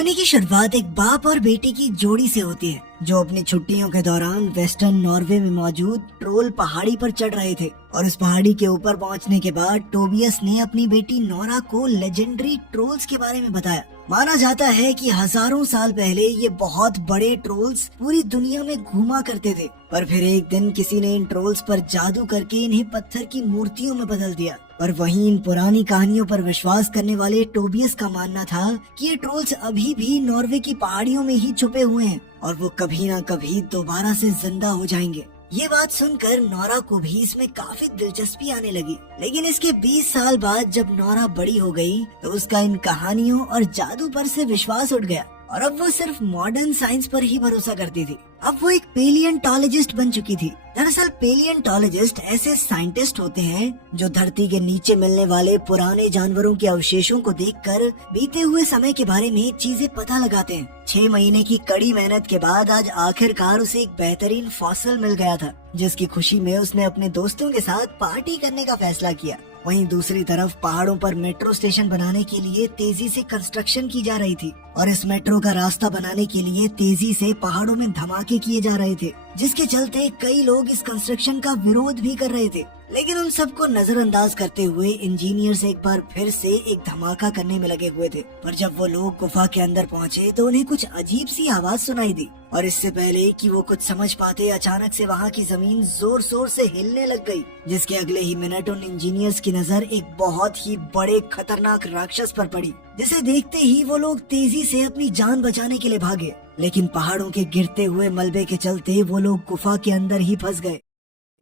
कहानी की शुरुआत एक बाप और बेटी की जोड़ी से होती है जो अपनी छुट्टियों के दौरान वेस्टर्न नॉर्वे में मौजूद ट्रोल पहाड़ी पर चढ़ रहे थे। और उस पहाड़ी के ऊपर पहुंचने के बाद टोबियस ने अपनी बेटी नोरा को लेजेंडरी ट्रोल्स के बारे में बताया। माना जाता है कि हजारों साल पहले ये बहुत बड़े ट्रोल्स पूरी दुनिया में घूमा करते थे, पर फिर एक दिन किसी ने इन ट्रोल्स पर जादू करके इन्हें पत्थर की मूर्तियों में बदल दिया। पर वहीं इन पुरानी कहानियों पर विश्वास करने वाले टोबियस का मानना था कि ये ट्रोल्स अभी भी नॉर्वे की पहाड़ियों में ही छुपे हुए हैं और वो कभी ना कभी दोबारा से जिंदा हो जाएंगे। ये बात सुनकर नोरा को भी इसमें काफी दिलचस्पी आने लगी। लेकिन इसके 20 साल बाद जब नोरा बड़ी हो गई तो उसका इन कहानियों और जादू पर से विश्वास उठ गया और अब वो सिर्फ मॉडर्न साइंस पर ही भरोसा करती थी। अब वो एक पेलियंटोलॉजिस्ट बन चुकी थी। दरअसल पेलियंटोलॉजिस्ट ऐसे साइंटिस्ट होते हैं जो धरती के नीचे मिलने वाले पुराने जानवरों के अवशेषों को देखकर बीते हुए समय के बारे में चीजें पता लगाते हैं। 6 महीने की कड़ी मेहनत के बाद आज आखिरकार उसे एक बेहतरीन फॉसिल मिल गया था, जिसकी खुशी में उसने अपने दोस्तों के साथ पार्टी करने का फैसला किया। वहीं दूसरी तरफ पहाड़ों पर मेट्रो स्टेशन बनाने के लिए तेजी से कंस्ट्रक्शन की जा रही थी और इस मेट्रो का रास्ता बनाने के लिए तेजी से पहाड़ों में धमाके किए जा रहे थे, जिसके चलते कई लोग इस कंस्ट्रक्शन का विरोध भी कर रहे थे। लेकिन उन सबको नजरअंदाज करते हुए इंजीनियर्स एक बार फिर से एक धमाका करने में लगे हुए थे। पर जब वो लोग गुफा के अंदर पहुंचे तो उन्हें कुछ अजीब सी आवाज सुनाई दी और इससे पहले कि वो कुछ समझ पाते अचानक से वहाँ की जमीन जोर शोर से हिलने लग गई, जिसके अगले ही मिनट उन इंजीनियर्स की नजर एक बहुत ही बड़े खतरनाक राक्षस पर पड़ी, जिसे देखते ही वो लोग तेजी से अपनी जान बचाने के लिए भागे। लेकिन पहाड़ों के गिरते हुए मलबे के चलते वो लोग गुफा के अंदर ही फंस गए।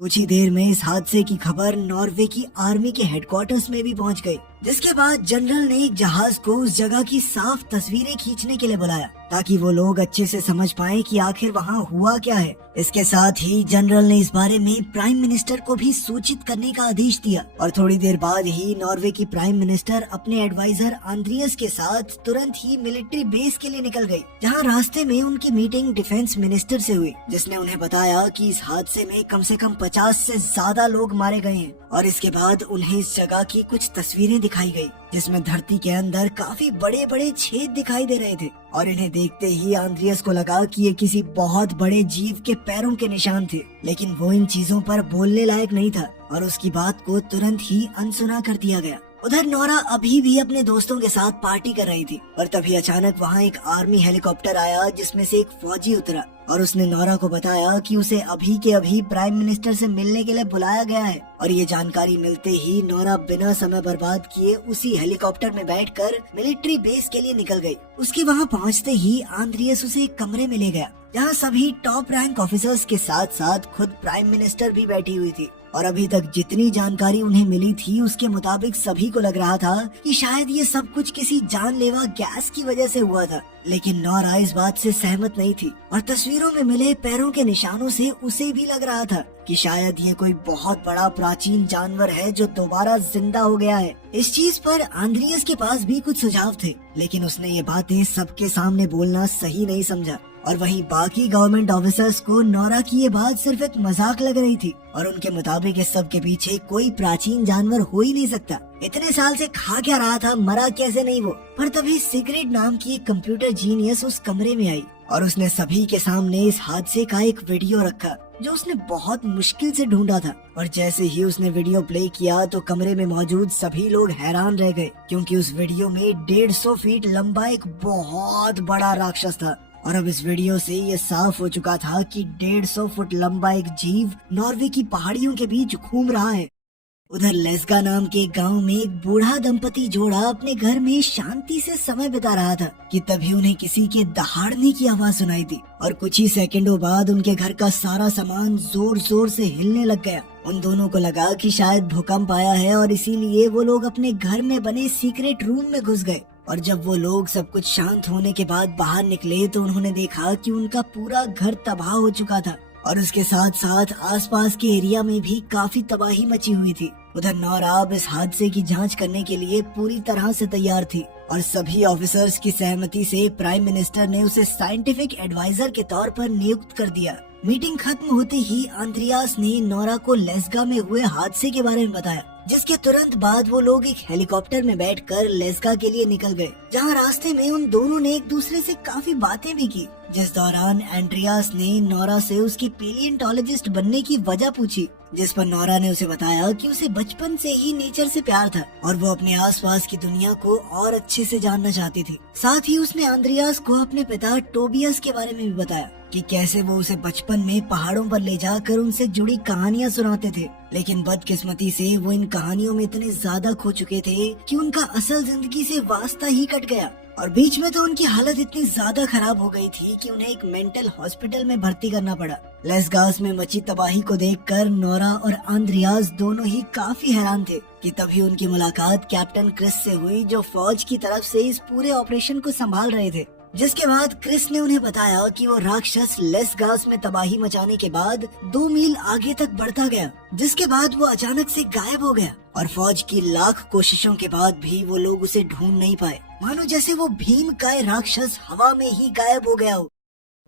कुछ ही देर में इस हादसे की खबर नॉर्वे की आर्मी के हेडक्वार्टर्स में भी पहुंच गई, जिसके बाद जनरल ने एक जहाज को उस जगह की साफ तस्वीरें खींचने के लिए बुलाया ताकि वो लोग अच्छे से समझ पाएं कि आखिर वहाँ हुआ क्या है। इसके साथ ही जनरल ने इस बारे में प्राइम मिनिस्टर को भी सूचित करने का आदेश दिया और थोड़ी देर बाद ही नॉर्वे की प्राइम मिनिस्टर अपने एडवाइजर आंद्रियस के साथ तुरंत ही मिलिट्री बेस के लिए निकल गई, जहाँ रास्ते में उनकी मीटिंग डिफेंस मिनिस्टर से हुई, जिसने उन्हें बताया कि इस हादसे में कम से कम 50 से ज्यादा लोग मारे गए हैं। और इसके बाद उन्हें इस जगह की कुछ तस्वीरें दिखाई गई जिसमें धरती के अंदर काफी बड़े बड़े छेद दिखाई दे रहे थे और इन्हें देखते ही आंद्रियस को लगा कि ये किसी बहुत बड़े जीव के पैरों के निशान थे। लेकिन वो इन चीजों पर बोलने लायक नहीं था और उसकी बात को तुरंत ही अनसुना कर दिया गया। उधर नोरा अभी भी अपने दोस्तों के साथ पार्टी कर रही थी और तभी अचानक वहाँ एक आर्मी हेलीकॉप्टर आया जिसमें से एक फौजी उतरा और उसने नोरा को बताया कि उसे अभी के अभी प्राइम मिनिस्टर से मिलने के लिए बुलाया गया है। और ये जानकारी मिलते ही नोरा बिना समय बर्बाद किए उसी हेलीकॉप्टर में बैठकर मिलिट्री बेस के लिए निकल गई। उसके वहाँ पहुँचते ही आंद्रियस उसे एक कमरे में ले गया जहाँ सभी टॉप रैंक ऑफिसर्स के साथ साथ खुद प्राइम मिनिस्टर भी बैठी हुई थी। और अभी तक जितनी जानकारी उन्हें मिली थी उसके मुताबिक सभी को लग रहा था कि शायद ये सब कुछ किसी जानलेवा गैस की वजह से हुआ था। लेकिन नोरा इस बात से सहमत नहीं थी और तस्वीरों में मिले पैरों के निशानों से उसे भी लग रहा था कि शायद ये कोई बहुत बड़ा प्राचीन जानवर है जो दोबारा जिंदा हो गया है। इस चीज पर आंद्रियस के पास भी कुछ सुझाव थे, लेकिन उसने ये बातें सबके सामने बोलना सही नहीं समझा। और वहीं बाकी गवर्नमेंट ऑफिसर्स को नोरा की ये बात सिर्फ एक मजाक लग रही थी और उनके मुताबिक इस सब के पीछे कोई प्राचीन जानवर हो ही नहीं सकता। इतने साल से खा क्या रहा था, मरा कैसे नहीं वो। पर तभी सिगरेट नाम की एक कंप्यूटर जीनियस उस कमरे में आई और उसने सभी के सामने इस हादसे का एक वीडियो रखा जो उसने बहुत मुश्किल से ढूंढा था। और जैसे ही उसने वीडियो प्ले किया तो कमरे में मौजूद सभी लोग हैरान रह गए, क्योंकि उस वीडियो में 150 फीट लंबा एक बहुत बड़ा राक्षस था। और अब इस वीडियो से ये साफ हो चुका था कि 150 फुट लंबा एक जीव नॉर्वे की पहाड़ियों के बीच घूम रहा है। उधर लेस्गा नाम के गांव में एक बूढ़ा दंपति जोड़ा अपने घर में शांति से समय बिता रहा था कि तभी उन्हें किसी के दहाड़ने की आवाज सुनाई दी और कुछ ही सेकंडों बाद उनके घर का सारा सामान जोर जोर से हिलने लग गया। उन दोनों को लगा कि शायद भूकंप आया है और इसीलिए वो लोग अपने घर में बने सीक्रेट रूम में घुस गए। और जब वो लोग सब कुछ शांत होने के बाद बाहर निकले तो उन्होंने देखा कि उनका पूरा घर तबाह हो चुका था और उसके साथ साथ आसपास के एरिया में भी काफी तबाही मची हुई थी। उधर नोरा अब इस हादसे की जांच करने के लिए पूरी तरह से तैयार थी और सभी ऑफिसर्स की सहमति से प्राइम मिनिस्टर ने उसे साइंटिफिक एडवाइजर के तौर पर नियुक्त कर दिया। मीटिंग खत्म होते ही आंद्रियास ने नोरा को लेस्गा में हुए हादसे के बारे में बताया, जिसके तुरंत बाद वो लोग एक हेलीकॉप्टर में बैठकर लेस्गा के लिए निकल गए, जहां रास्ते में उन दोनों ने एक दूसरे से काफी बातें भी की, जिस दौरान एंड्रियास ने नोरा से उसकी पेलियोंटोलॉजिस्ट बनने की वजह पूछी, जिस पर नोरा ने उसे बताया कि उसे बचपन से ही नेचर से प्यार था और वो अपने आसपास की दुनिया को और अच्छे से जानना चाहती थी। साथ ही उसने आंद्रियास को अपने पिता टोबियस के बारे में भी बताया कि कैसे वो उसे बचपन में पहाड़ों पर ले जाकर उनसे जुड़ी कहानियां सुनाते थे, लेकिन बदकिस्मती से वो इन कहानियों में इतने ज्यादा खो चुके थे कि उनका असल जिंदगी से वास्ता ही कट गया और बीच में तो उनकी हालत इतनी ज्यादा खराब हो गई थी कि उन्हें एक मेंटल हॉस्पिटल में भर्ती करना पड़ा। लेस्गास में मची तबाही को देखकर नोरा और आंद्रियास दोनों ही काफी हैरान थे कि तभी उनकी मुलाकात कैप्टन क्रिस से हुई, जो फौज की तरफ से इस पूरे ऑपरेशन को संभाल रहे थे। जिसके बाद क्रिस ने उन्हें बताया कि वो राक्षस लेस्गास में तबाही मचाने के बाद 2 मील आगे तक बढ़ता गया, जिसके बाद वो अचानक से गायब हो गया और फौज की लाख कोशिशों के बाद भी वो लोग उसे ढूंढ नहीं पाए, मानो जैसे वो भीमकाय राक्षस हवा में ही गायब हो गया हो।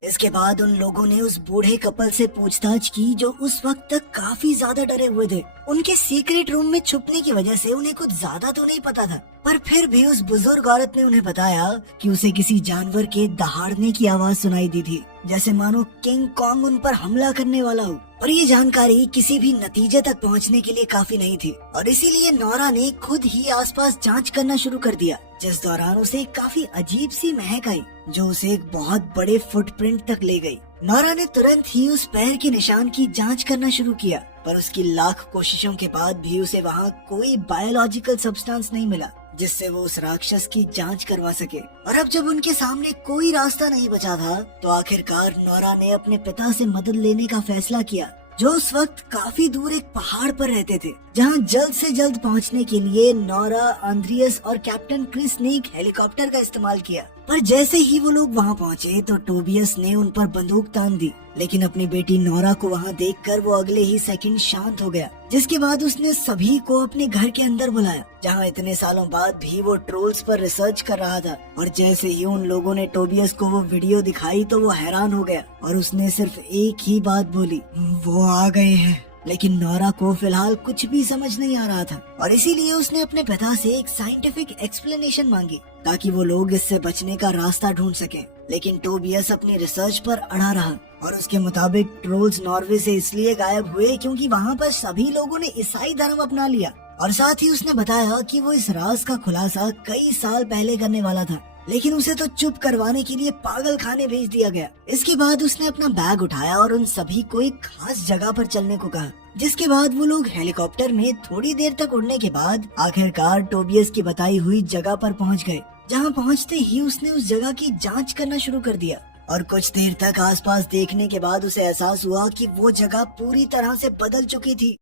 इसके बाद उन लोगों ने उस बूढ़े कपल से पूछताछ की, जो उस वक्त तक काफी ज्यादा डरे हुए थे। उनके सीक्रेट रूम में छुपने की वजह से उन्हें कुछ ज्यादा तो नहीं पता था, पर फिर भी उस बुजुर्ग औरत ने उन्हें बताया कि उसे किसी जानवर के दहाड़ने की आवाज सुनाई दी थी, जैसे मानो किंग कॉन्ग उन पर हमला करने वाला हो। और ये जानकारी किसी भी नतीजे तक पहुंचने के लिए काफी नहीं थी और इसीलिए नोरा ने खुद ही आसपास जांच करना शुरू कर दिया, जिस दौरान उसे काफी अजीब सी महक आई, जो उसे एक बहुत बड़े फुटप्रिंट तक ले गई। नोरा ने तुरंत ही उस पैर के निशान की जांच करना शुरू किया, पर उसकी लाख कोशिशों के बाद भी उसे वहाँ कोई बायोलॉजिकल सब्सटेंस नहीं मिला जिससे वो उस राक्षस की जांच करवा सके। और अब जब उनके सामने कोई रास्ता नहीं बचा था, तो आखिरकार नोरा ने अपने पिता से मदद लेने का फैसला किया, जो उस वक्त काफी दूर एक पहाड़ पर रहते थे, जहां जल्द से जल्द पहुंचने के लिए नोरा, आंद्रियास और कैप्टन क्रिस ने एक हेलीकॉप्टर का इस्तेमाल किया। पर जैसे ही वो लोग वहां पहुंचे तो टोबियस ने उन पर बंदूक तान दी, लेकिन अपनी बेटी नोरा को वहां देखकर वो अगले ही सेकंड शांत हो गया, जिसके बाद उसने सभी को अपने घर के अंदर बुलाया, जहां इतने सालों बाद भी वो ट्रोल्स पर रिसर्च कर रहा था। और जैसे ही उन लोगों ने टोबियस को वो वीडियो दिखाई तो वो हैरान हो गया और उसने सिर्फ एक ही बात बोली, वो आ गए हैं। लेकिन नोरा को फिलहाल कुछ भी समझ नहीं आ रहा था और इसीलिए उसने अपने पिता से एक साइंटिफिक एक्सप्लेनेशन मांगी ताकि वो लोग इससे बचने का रास्ता ढूंढ सकें। लेकिन टोबियस अपनी रिसर्च पर अड़ा रहा और उसके मुताबिक ट्रोल्स नॉर्वे से इसलिए गायब हुए क्योंकि वहाँ पर सभी लोगों ने ईसाई धर्म अपना लिया। और साथ ही उसने बताया कि वो इस राज का खुलासा कई साल पहले करने वाला था, लेकिन उसे तो चुप करवाने के लिए पागल खाने भेज दिया गया। इसके बाद उसने अपना बैग उठाया और उन सभी को एक खास जगह पर चलने को कहा, जिसके बाद वो लोग हेलीकॉप्टर में थोड़ी देर तक उड़ने के बाद आखिरकार टोबियस की बताई हुई जगह पर पहुंच गए, जहां पहुंचते ही उसने उस जगह की जांच करना शुरू कर दिया। और कुछ देर तक आसपास देखने के बाद उसे एहसास हुआ कि वो जगह पूरी तरह से बदल चुकी थी।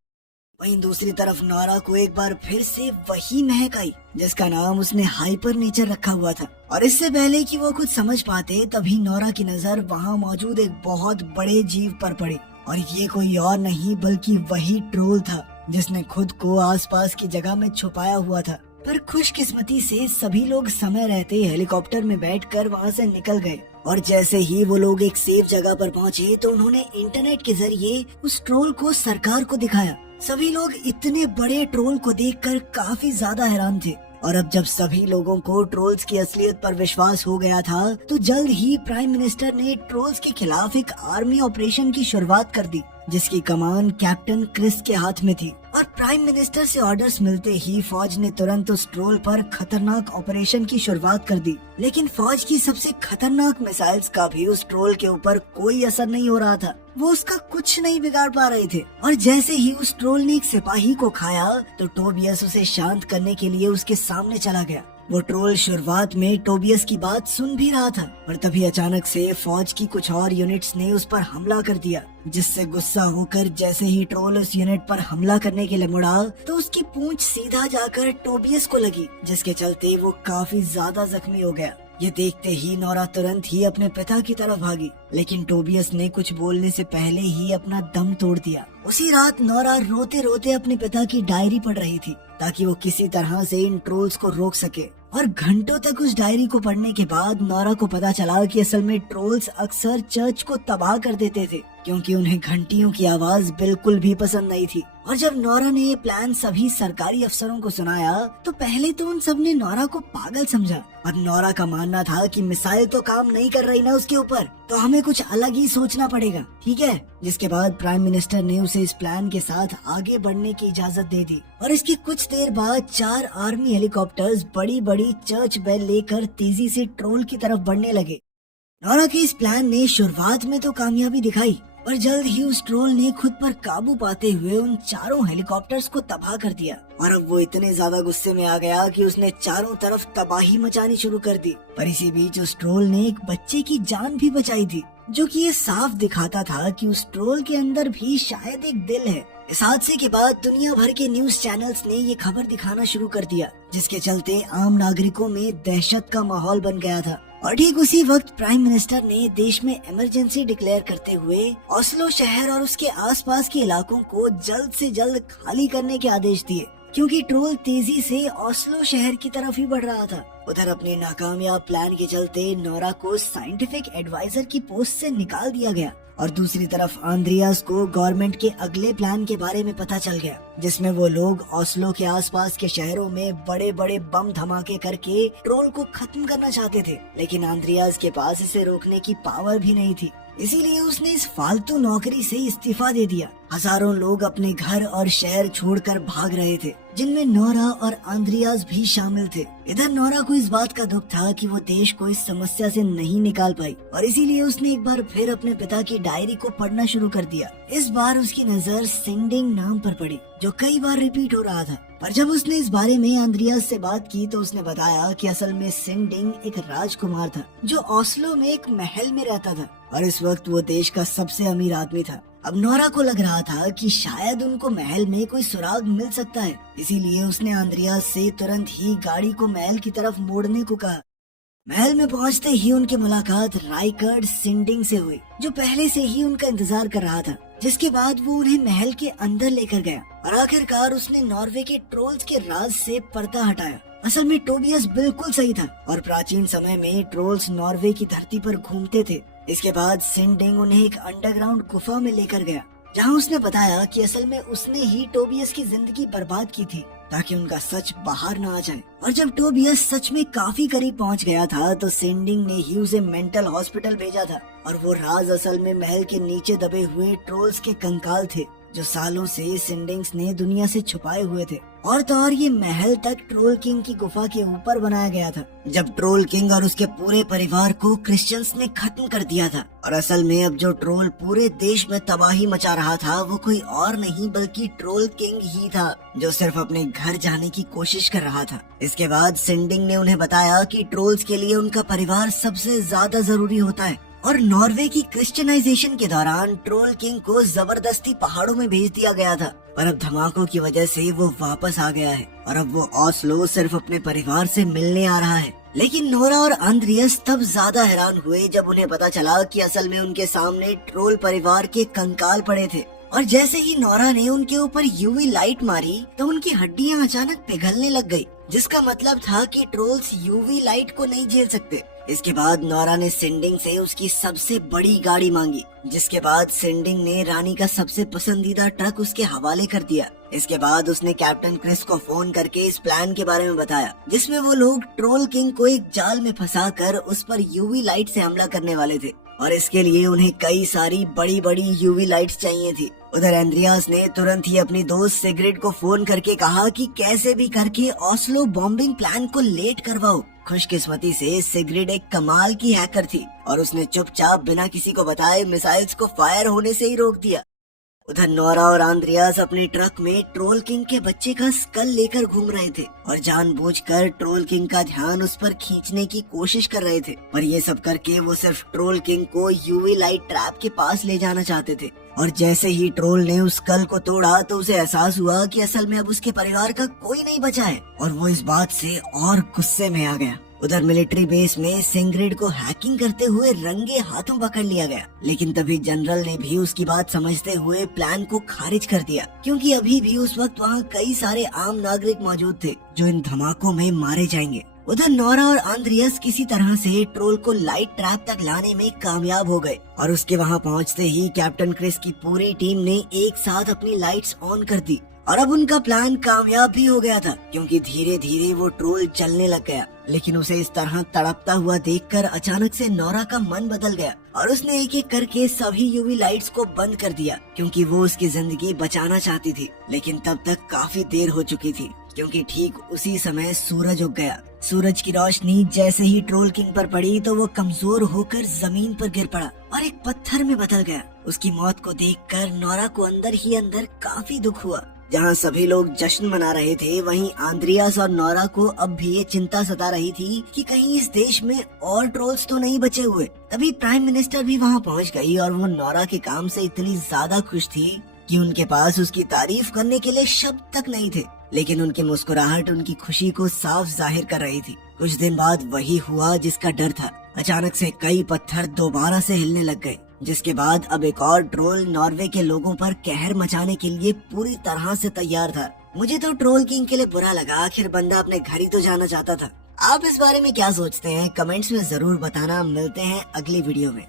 वहीं दूसरी तरफ नोरा को एक बार फिर से वही महक आई, जिसका नाम उसने हाइपर नेचर रखा हुआ था। और इससे पहले कि वो कुछ समझ पाते, तभी नोरा की नजर वहाँ मौजूद एक बहुत बड़े जीव पर पड़ी और ये कोई और नहीं बल्कि वही ट्रोल था, जिसने खुद को आसपास की जगह में छुपाया हुआ था। पर खुशकिस्मती से सभी लोग समय रहते हेलीकॉप्टर में बैठकर वहाँ से निकल गए और जैसे ही वो लोग एक सेफ जगह पर पहुँचे तो उन्होंने इंटरनेट के जरिए उस ट्रोल को सरकार को दिखाया। सभी लोग इतने बड़े ट्रोल को देखकर काफी ज्यादा हैरान थे और अब जब सभी लोगों को ट्रोल्स की असलियत पर विश्वास हो गया था, तो जल्द ही प्राइम मिनिस्टर ने ट्रोल्स के खिलाफ एक आर्मी ऑपरेशन की शुरुआत कर दी, जिसकी कमान कैप्टन क्रिस के हाथ में थी। और प्राइम मिनिस्टर से ऑर्डर्स मिलते ही फौज ने तुरंत उस ट्रोल पर खतरनाक ऑपरेशन की शुरुआत कर दी। लेकिन फौज की सबसे खतरनाक मिसाइल्स का भी उस ट्रोल के ऊपर कोई असर नहीं हो रहा था, वो उसका कुछ नहीं बिगाड़ पा रहे थे। और जैसे ही उस ट्रोल ने एक सिपाही को खाया तो टोबियस उसे शांत करने के लिए उसके सामने चला गया। वो ट्रोल शुरुआत में टोबियस की बात सुन भी रहा था, पर तभी अचानक से फौज की कुछ और यूनिट्स ने उस पर हमला कर दिया, जिससे गुस्सा होकर जैसे ही ट्रोल उस यूनिट पर हमला करने के लिए मुड़ा तो उसकी पूंछ सीधा जाकर टोबियस को लगी, जिसके चलते वो काफी ज्यादा जख्मी हो गया। ये देखते ही नोरा तुरंत ही अपने पिता की तरफ भागी, लेकिन टोबियस ने कुछ बोलने से पहले ही अपना दम तोड़ दिया। उसी रात नोरा रोते रोते अपने पिता की डायरी पढ़ रही थी ताकि वो किसी तरह से इन ट्रोल्स को रोक सके। और घंटों तक उस डायरी को पढ़ने के बाद नोरा को पता चला कि असल में ट्रोल्स अक्सर चर्च को तबाह कर देते थे क्योंकि उन्हें घंटियों की आवाज बिल्कुल भी पसंद नहीं थी। और जब नोरा ने ये प्लान सभी सरकारी अफसरों को सुनाया तो पहले तो उन सब ने नोरा को पागल समझा। पर नोरा का मानना था कि मिसाइल तो काम नहीं कर रही ना उसके ऊपर, तो हमें कुछ अलग ही सोचना पड़ेगा, ठीक है। जिसके बाद प्राइम मिनिस्टर ने उसे इस प्लान के साथ आगे बढ़ने की इजाजत दे दी और इसके कुछ देर बाद 4 आर्मी हेलीकॉप्टर्स बड़ी बड़ी चर्च बेल लेकर तेजी से ट्रोल की तरफ बढ़ने लगे। नोरा के इस प्लान ने शुरुआत में तो कामयाबी दिखाई, पर जल्द ही उस ट्रोल ने खुद पर काबू पाते हुए उन चारों हेलीकॉप्टर्स को तबाह कर दिया। और अब वो इतने ज्यादा गुस्से में आ गया कि उसने चारों तरफ तबाही मचानी शुरू कर दी। पर इसी बीच उस ट्रोल ने एक बच्चे की जान भी बचाई थी, जो कि ये साफ दिखाता था कि उस ट्रोल के अंदर भी शायद एक दिल है। इस हादसे के बाद दुनिया भर के न्यूज चैनल्स ने ये खबर दिखाना शुरू कर दिया, जिसके चलते आम नागरिकों में दहशत का माहौल बन गया था। और ठीक उसी वक्त प्राइम मिनिस्टर ने देश में इमरजेंसी डिक्लेयर करते हुए ओस्लो शहर और उसके आसपास के इलाकों को जल्द से जल्द खाली करने के आदेश दिए, क्योंकि ट्रोल तेजी से ओस्लो शहर की तरफ ही बढ़ रहा था। उधर अपने नाकामयाब प्लान के चलते नोरा को साइंटिफिक एडवाइजर की पोस्ट से निकाल दिया गया और दूसरी तरफ आंद्रियास को गवर्नमेंट के अगले प्लान के बारे में पता चल गया, जिसमें वो लोग ओस्लो के आसपास के शहरों में बड़े बड़े बम धमाके करके ट्रोल को खत्म करना चाहते थे। लेकिन आंद्रियास के पास इसे रोकने की पावर भी नहीं थी, इसीलिए उसने इस फालतू नौकरी से इस्तीफा दे दिया। हजारों लोग अपने घर और शहर छोड़कर भाग रहे थे, जिनमें नोरा और आंद्रियास भी शामिल थे। इधर नोरा को इस बात का दुख था कि वो देश को इस समस्या से नहीं निकाल पाई और इसीलिए उसने एक बार फिर अपने पिता की डायरी को पढ़ना शुरू कर दिया। इस बार उसकी नजर सिंडिंग नाम पर पड़ी, जो कई बार रिपीट हो रहा था। पर जब उसने इस बारे में आंद्रियास से बात की तो उसने बताया कि असल में सिंडिंग एक राजकुमार था, जो ओस्लो में एक महल में रहता था और इस वक्त वो देश का सबसे अमीर आदमी था। अब नोरा को लग रहा था कि शायद उनको महल में कोई सुराग मिल सकता है, इसीलिए उसने आंद्रियास से तुरंत ही गाड़ी को महल की तरफ मोड़ने को कहा। महल में पहुंचते ही उनकी मुलाकात राइकर्ड सिंडिंग से हुई, जो पहले से ही उनका इंतजार कर रहा था। जिसके बाद वो उन्हें महल के अंदर लेकर गया और आखिरकार उसने नॉर्वे के ट्रोल्स के राज से पर्दा हटाया। असल में टोबियस बिल्कुल सही था और प्राचीन समय में ट्रोल्स नॉर्वे की धरती पर घूमते थे। इसके बाद सिंडिंग उन्हें एक अंडरग्राउंड गुफा में लेकर गया, जहां उसने बताया कि असल में उसने ही टोबियस की जिंदगी बर्बाद की थी ताकि उनका सच बाहर न आ जाए। और जब टोबियस सच में काफी करीब पहुंच गया था तो सिंडिंग ने ही उसे मेंटल हॉस्पिटल भेजा था और वो राज असल में महल के नीचे दबे हुए ट्रोल्स के कंकाल थे, जो सालों से सिंडिंग्स ने दुनिया से छुपाए हुए थे। और तो और ये महल तक ट्रोल किंग की गुफा के ऊपर बनाया गया था, जब ट्रोल किंग और उसके पूरे परिवार को क्रिश्चियंस ने खत्म कर दिया था। और असल में अब जो ट्रोल पूरे देश में तबाही मचा रहा था वो कोई और नहीं बल्कि ट्रोल किंग ही था, जो सिर्फ अपने घर जाने की कोशिश कर रहा था। इसके बाद सिंडिंग ने उन्हें बताया कि ट्रोल्स के लिए उनका परिवार सबसे ज्यादा जरूरी होता है और नॉर्वे की क्रिश्चियनाइजेशन के दौरान ट्रोल किंग को जबरदस्ती पहाड़ों में भेज दिया गया था, पर अब धमाकों की वजह से वो वापस आ गया है और अब वो ओस्लो सिर्फ अपने परिवार से मिलने आ रहा है। लेकिन नोरा और आंद्रियास तब ज्यादा हैरान हुए जब उन्हें पता चला कि असल में उनके सामने ट्रोल परिवार के कंकाल पड़े थे और जैसे ही नोरा ने उनके ऊपर यूवी लाइट मारी तो उनकी हड्डियां अचानक पिघलने लग गई, जिसका मतलब था कि ट्रोल्स यूवी लाइट को नहीं झेल सकते। इसके बाद नोरा ने सिंडिंग से उसकी सबसे बड़ी गाड़ी मांगी, जिसके बाद सिंडिंग ने रानी का सबसे पसंदीदा ट्रक उसके हवाले कर दिया। इसके बाद उसने कैप्टन क्रिस को फोन करके इस प्लान के बारे में बताया, जिसमें वो लोग ट्रोल किंग को एक जाल में फंसाकर उस पर यूवी लाइट से हमला करने वाले थे और इसके लिए उन्हें कई सारी बड़ी बड़ी यूवी लाइट्स चाहिए थी। उधर एंड्रियास ने तुरंत ही अपनी दोस्त सिग्रिड को फोन करके कहा कि कैसे भी करके ओस्लो बॉम्बिंग प्लान को लेट करवाओ। खुशकिस्मती से सिग्रिड एक कमाल की हैकर थी और उसने चुपचाप बिना किसी को बताए मिसाइल्स को फायर होने से ही रोक दिया। उधर नोरा और आंद्रियास अपने ट्रक में ट्रोल किंग के बच्चे का स्कल लेकर घूम रहे थे और जानबूझकर ट्रोल किंग का ध्यान उस पर खींचने की कोशिश कर रहे थे, पर ये सब करके वो सिर्फ ट्रोल किंग को यूवी लाइट ट्रैप के पास ले जाना चाहते थे। और जैसे ही ट्रोल ने उस स्कल को तोड़ा तो उसे एहसास हुआ कि असल में अब उसके परिवार का कोई नहीं बचा है और वो इस बात से और गुस्से में आ गया। उधर मिलिट्री बेस में सिग्रिड को हैकिंग करते हुए रंगे हाथों पकड़ लिया गया, लेकिन तभी जनरल ने भी उसकी बात समझते हुए प्लान को खारिज कर दिया, क्योंकि अभी भी उस वक्त वहाँ कई सारे आम नागरिक मौजूद थे जो इन धमाकों में मारे जाएंगे। उधर नोरा और आंद्रियस किसी तरह से ट्रोल को लाइट ट्रैप तक लाने में कामयाब हो गए और उसके वहां पहुंचते ही कैप्टन क्रिस की पूरी टीम ने एक साथ अपनी लाइट्स ऑन कर दी और अब उनका प्लान कामयाब भी हो गया था, क्योंकि धीरे धीरे वो ट्रोल चलने लग गया। लेकिन उसे इस तरह तड़पता हुआ देखकर अचानक से नोरा का मन बदल गया और उसने एक एक करके सभी यूवी लाइट्स को बंद कर दिया, क्योंकि वो उसकी जिंदगी बचाना चाहती थी। लेकिन तब तक काफी देर हो चुकी थी, क्योंकि ठीक उसी समय सूरज उग गया। सूरज की रोशनी जैसे ही ट्रोल किंग पर पड़ी तो वो कमजोर होकर जमीन पर गिर पड़ा और एक पत्थर में बदल गया। उसकी मौत को देखकर नोरा को अंदर ही अंदर काफी दुख हुआ। जहाँ सभी लोग जश्न मना रहे थे, वहीं आंद्रियास और नोरा को अब भी ये चिंता सता रही थी कि कहीं इस देश में और ट्रोल्स तो नहीं बचे हुए। तभी प्राइम मिनिस्टर भी वहाँ पहुँच गई और वो नोरा के काम से इतनी ज्यादा खुश थी कि उनके पास उसकी तारीफ करने के लिए शब्द तक नहीं थे। लेकिन उनकी मुस्कुराहट उनकी खुशी को साफ जाहिर कर रही थी। कुछ दिन बाद वही हुआ जिसका डर था। अचानक से कई पत्थर दोबारा से हिलने लग गए, जिसके बाद अब एक और ट्रोल नॉर्वे के लोगों पर कहर मचाने के लिए पूरी तरह से तैयार था। मुझे तो ट्रोल किंग के लिए बुरा लगा, आखिर बंदा अपने घर ही तो जाना चाहता था। आप इस बारे में क्या सोचते हैं? कमेंट्स में जरूर बताना। मिलते हैं अगली वीडियो में।